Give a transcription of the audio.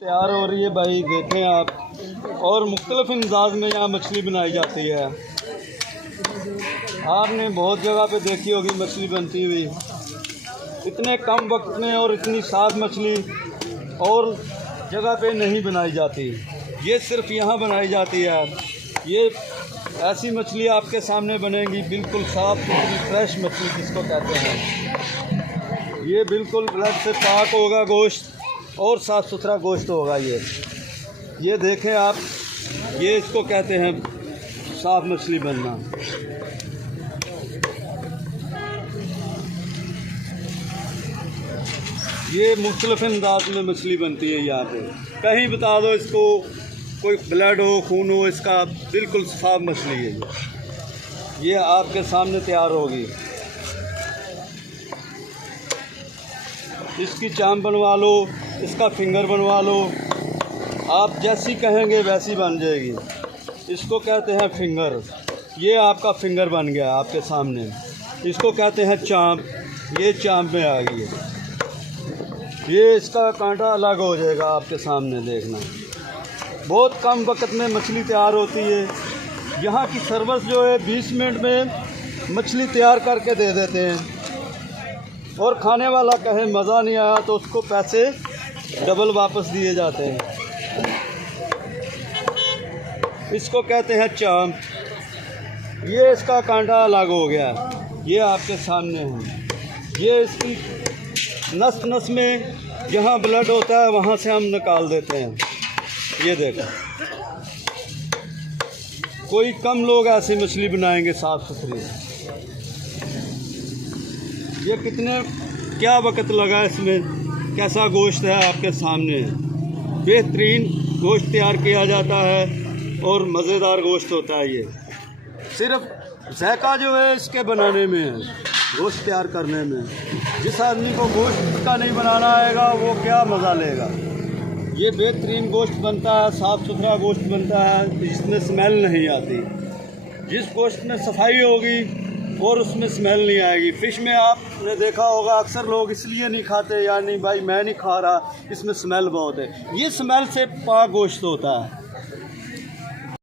तैयार हो रही है भाई, देखें आप। और मुख्तलिफ अंदाज में यहाँ मछली बनाई जाती है। आपने बहुत जगह पे देखी होगी मछली बनती हुई, इतने कम वक्त में, और इतनी साफ मछली और जगह पे नहीं बनाई जाती। ये सिर्फ यहाँ बनाई जाती है। ये ऐसी मछली आपके सामने बनेगी, बिल्कुल साफ़ सुथरी फ्रेश मछली जिसको कहते हैं। ये बिल्कुल ब्लड से पाक होगा गोश्त, और साफ़ सुथरा गोश्त होगा ये देखें आप। ये इसको कहते हैं साफ मछली बनना। ये मुख्तलिफ अंदाज में मछली बनती है यहाँ पे। कहीं बता दो इसको, कोई ब्लड हो, खून हो, इसका बिल्कुल साफ मछली है। ये आपके सामने तैयार होगी। इसकी चाम बनवा लो, इसका फिंगर बनवा लो, आप जैसी कहेंगे वैसी बन जाएगी। इसको कहते हैं फिंगर। ये आपका फिंगर बन गया आपके सामने। इसको कहते हैं चांप। ये चांप में आ गई है। ये इसका कांटा अलग हो जाएगा आपके सामने, देखना। बहुत कम वक्त में मछली तैयार होती है। यहाँ की सर्विस जो है 20 मिनट में मछली तैयार करके दे देते हैं। और खाने वाला कहे मज़ा नहीं आया तो उसको पैसे डबल वापस दिए जाते हैं। इसको कहते हैं चांप। ये इसका कांटा अलग हो गया, ये आपके सामने है। ये इसकी नस नस में जहाँ ब्लड होता है वहाँ से हम निकाल देते हैं। ये देखो, कोई कम लोग ऐसी मछली बनाएंगे साफ़ सुथरी। ये क्या वक्त लगा इसमें, कैसा गोश्त है आपके सामने। बेहतरीन गोश्त तैयार किया जाता है और मज़ेदार गोश्त होता है। ये सिर्फ ज़ायका जो है इसके बनाने में है, गोश्त तैयार करने में। जिस आदमी को गोश्त का नहीं बनाना आएगा वो क्या मज़ा लेगा। ये बेहतरीन गोश्त बनता है, साफ़ सुथरा गोश्त बनता है, जिसमें स्मेल नहीं आती। जिस गोश्त में सफाई होगी और उसमें स्मेल नहीं आएगी। फ़िश में आपने देखा होगा अक्सर लोग इसलिए नहीं खाते, या नहीं भाई मैं नहीं खा रहा, इसमें स्मेल बहुत है। ये स्मेल से पाक गोश्त होता है।